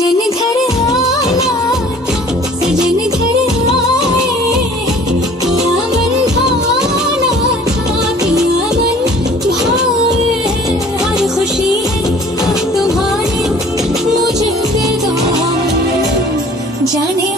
सजन घर आना था, सजन घर आए, पिया मन भाना था, पिया मन भाए, हर खुशी है तुम्हारी मुझे दे दो, जाने